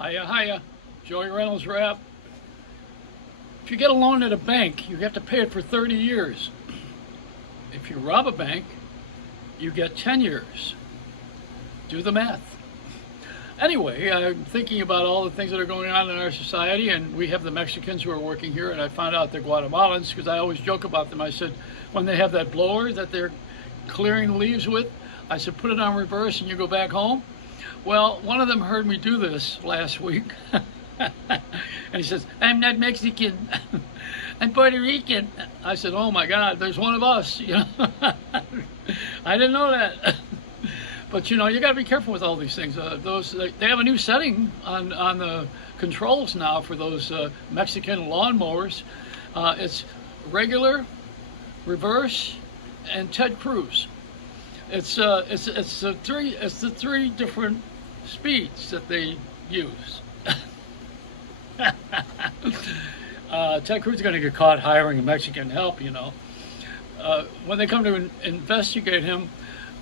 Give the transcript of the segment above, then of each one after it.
Hiya, hiya. Joey Reynolds rap. If you get a loan at a bank, you have to pay it for 30 years. If you rob a bank, you get 10 years. Do the math. Anyway, I'm thinking about all the things that are going on in our society, and we have the Mexicans who are working here, and I found out they're Guatemalans because I always joke about them. I said, when they have that blower that they're clearing the leaves with, I said, put it on reverse and you go back home. Well, one of them heard me do this last week, and he says, I'm not Mexican, I'm Puerto Rican. I said, oh my God, there's one of us, you know. I didn't know that. But you know, you got to be careful with all these things. They have a new setting on the controls now for those Mexican lawnmowers. It's regular, reverse, and Ted Cruz. It's the three different speeds that they use. Ted Cruz is going to get caught hiring Mexican help, you know. When they come to investigate him,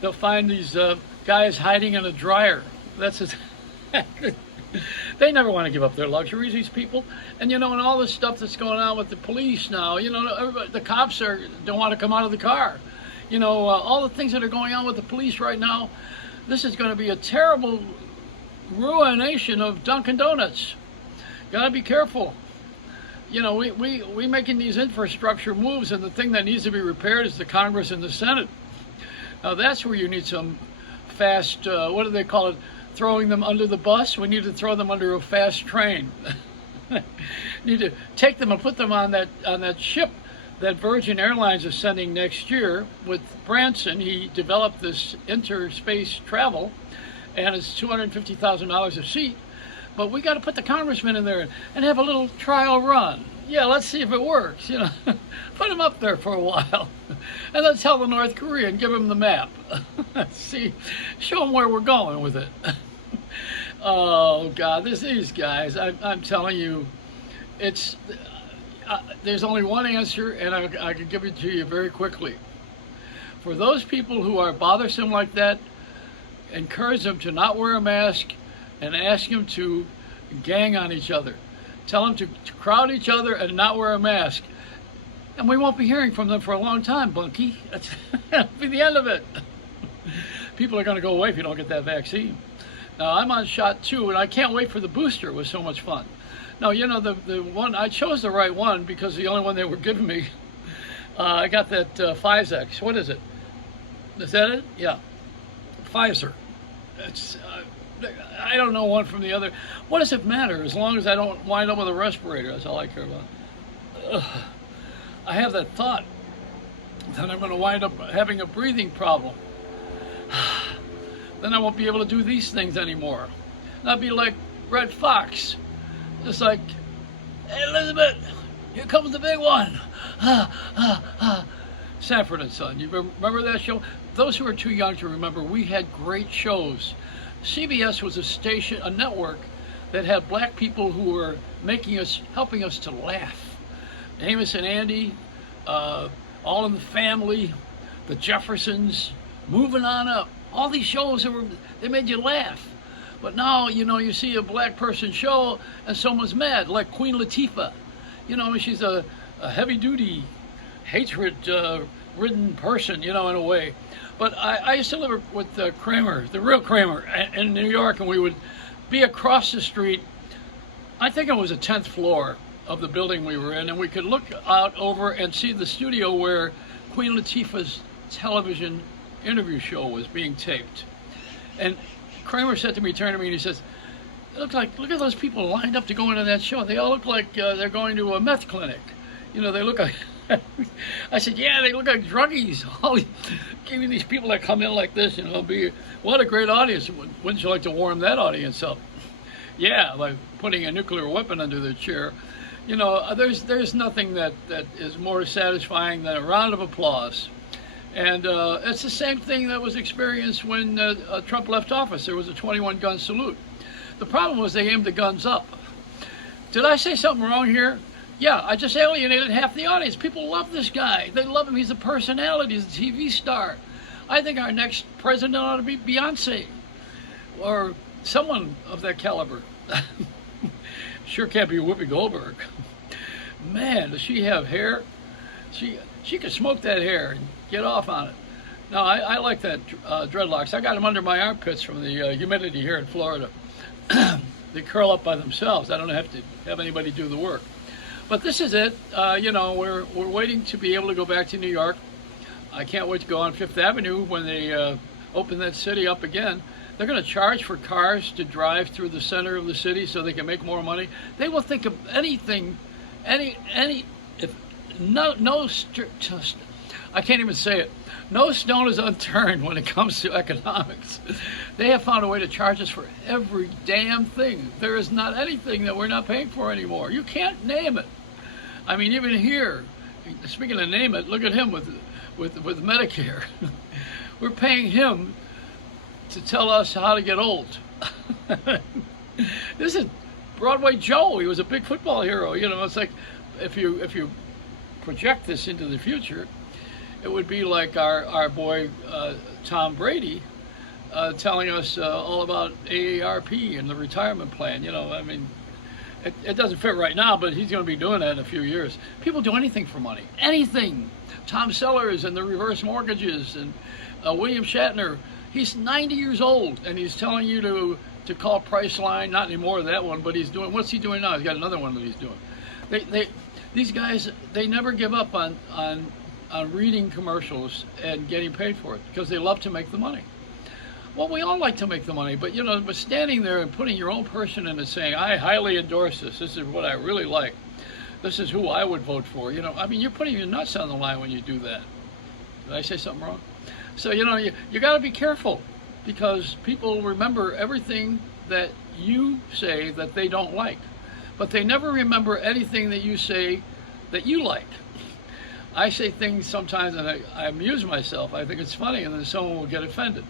they'll find these guys hiding in a dryer. That's his. They never want to give up their luxuries, these people. And you know, and all this stuff that's going on with the police now, you know, the cops don't want to come out of the car. You know, all the things that are going on with the police right now, this is going to be a terrible ruination of Dunkin' Donuts. Got to be careful. You know, we making these infrastructure moves, and the thing that needs to be repaired is the Congress and the Senate. Now that's where you need some fast, what do they call it, throwing them under the bus? We need to throw them under a fast train. Need to take them and put them on that ship that Virgin Airlines is sending next year with Branson. He developed this interspace travel, and it's $250,000 a seat. But we got to put the congressman in there and have a little trial run. Yeah, let's see if it works. You know, put him up there for a while, and then tell the North Korean, give him the map. See, show him where we're going with it. Oh God, these guys. I'm telling you, it's. There's only one answer, and I can give it to you very quickly. For those people who are bothersome like that, encourage them to not wear a mask and ask them to gang on each other. Tell them to crowd each other and not wear a mask. And we won't be hearing from them for a long time, Bunky. That'll be the end of it. People are going to go away if you don't get that vaccine. Now, I'm on shot 2, and I can't wait for the booster. It was so much fun. No, you know, the one, I chose the right one because the only one they were giving me, I got that Pfizer. What is it? Is that it? Yeah. Pfizer. It's, I don't know one from the other. What does it matter? As long as I don't wind up with a respirator, that's all I care about. I have that thought that I'm going to wind up having a breathing problem. Then I won't be able to do these things anymore. And I'll be like Red Fox. Just like, hey Elizabeth, here comes the big one. Sanford and Son. You remember that show? Those who are too young to remember, we had great shows. CBS was a station, a network that had black people who were helping us to laugh. Amos and Andy, All in the Family, The Jeffersons, Moving On Up. All these shows they made you laugh. But now, you know, you see a black person show and someone's mad, like Queen Latifah. You know, she's a heavy-duty, hatred-ridden person, you know, in a way. But I used to live with Kramer, the real Kramer, in New York, and we would be across the street. I think it was the 10th floor of the building we were in, and we could look out over and see the studio where Queen Latifah's television interview show was being taped. And Kramer said to me, turned to me, and he says, look at those people lined up to go into that show. They all look like they're going to a meth clinic. You know, they look like, I said, yeah, they look like druggies. All giving these people that come in like this, you know, what a great audience. Wouldn't you like to warm that audience up? Yeah, by putting a nuclear weapon under their chair. You know, there's nothing that is more satisfying than a round of applause. And it's the same thing that was experienced when Trump left office. There was a 21-gun salute. The problem was they aimed the guns up. Did I say something wrong here? Yeah, I just alienated half the audience. People love this guy. They love him. He's a personality. He's a TV star. I think our next president ought to be Beyonce or someone of that caliber. Sure can't be Whoopi Goldberg. Man, does she have hair? She could smoke that hair and get off on it. No, I like that dreadlocks. I got them under my armpits from the humidity here in Florida. They curl up by themselves. I don't have to have anybody do the work. But this is it. We're waiting to be able to go back to New York. I can't wait to go on Fifth Avenue when they open that city up again. They're going to charge for cars to drive through the center of the city so they can make more money. They will think of anything, if I can't even say it. No stone is unturned when it comes to economics. They have found a way to charge us for every damn thing. There is not anything that we're not paying for anymore. You can't name it. I mean, even here, speaking of name it, look at him with Medicare. We're paying him to tell us how to get old. This is Broadway Joe. He was a big football hero. It's like if you project this into the future, it would be like our boy Tom Brady telling us all about AARP and the retirement plan. I mean, it doesn't fit right now, but he's going to be doing that in a few years. People do anything for money, anything. Tom Sellers and the reverse mortgages, and William Shatner. He's 90 years old, and he's telling you to call Priceline. Not anymore that one, but he's doing. What's he doing now? He's got another one that he's doing. These guys, they never give up on reading commercials and getting paid for it because they love to make the money. Well, we all like to make the money, but but standing there and putting your own person in and saying, I highly endorse this. This is what I really like. This is who I would vote for. I mean, you're putting your nuts on the line when you do that. Did I say something wrong? So, you got to be careful because people remember everything that you say that they don't like, but they never remember anything that you say that you like. I say things sometimes and I amuse myself. I think it's funny, and then someone will get offended.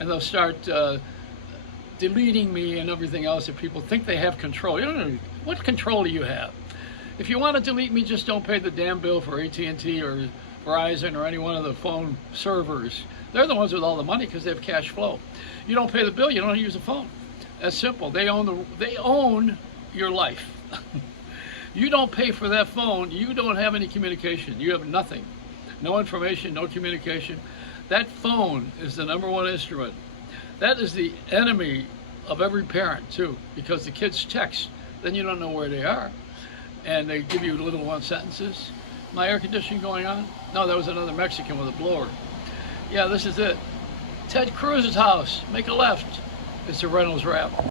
And they'll start deleting me and everything else if people think they have control. You don't know, what control do you have? If you want to delete me, just don't pay the damn bill for AT&T or Verizon or any one of the phone servers. They're the ones with all the money because they have cash flow. You don't pay the bill, you don't use the phone. That's simple. They own your life. You don't pay for that phone, you don't have any communication. You have nothing. No information, no communication. That phone is the number one instrument. That is the enemy of every parent too, because the kids text, then you don't know where they are. And they give you little one sentences. My air conditioning going on? No, that was another Mexican with a blower. Yeah, this is it. Ted Cruz's house, make a left. It's a Reynolds Wrap.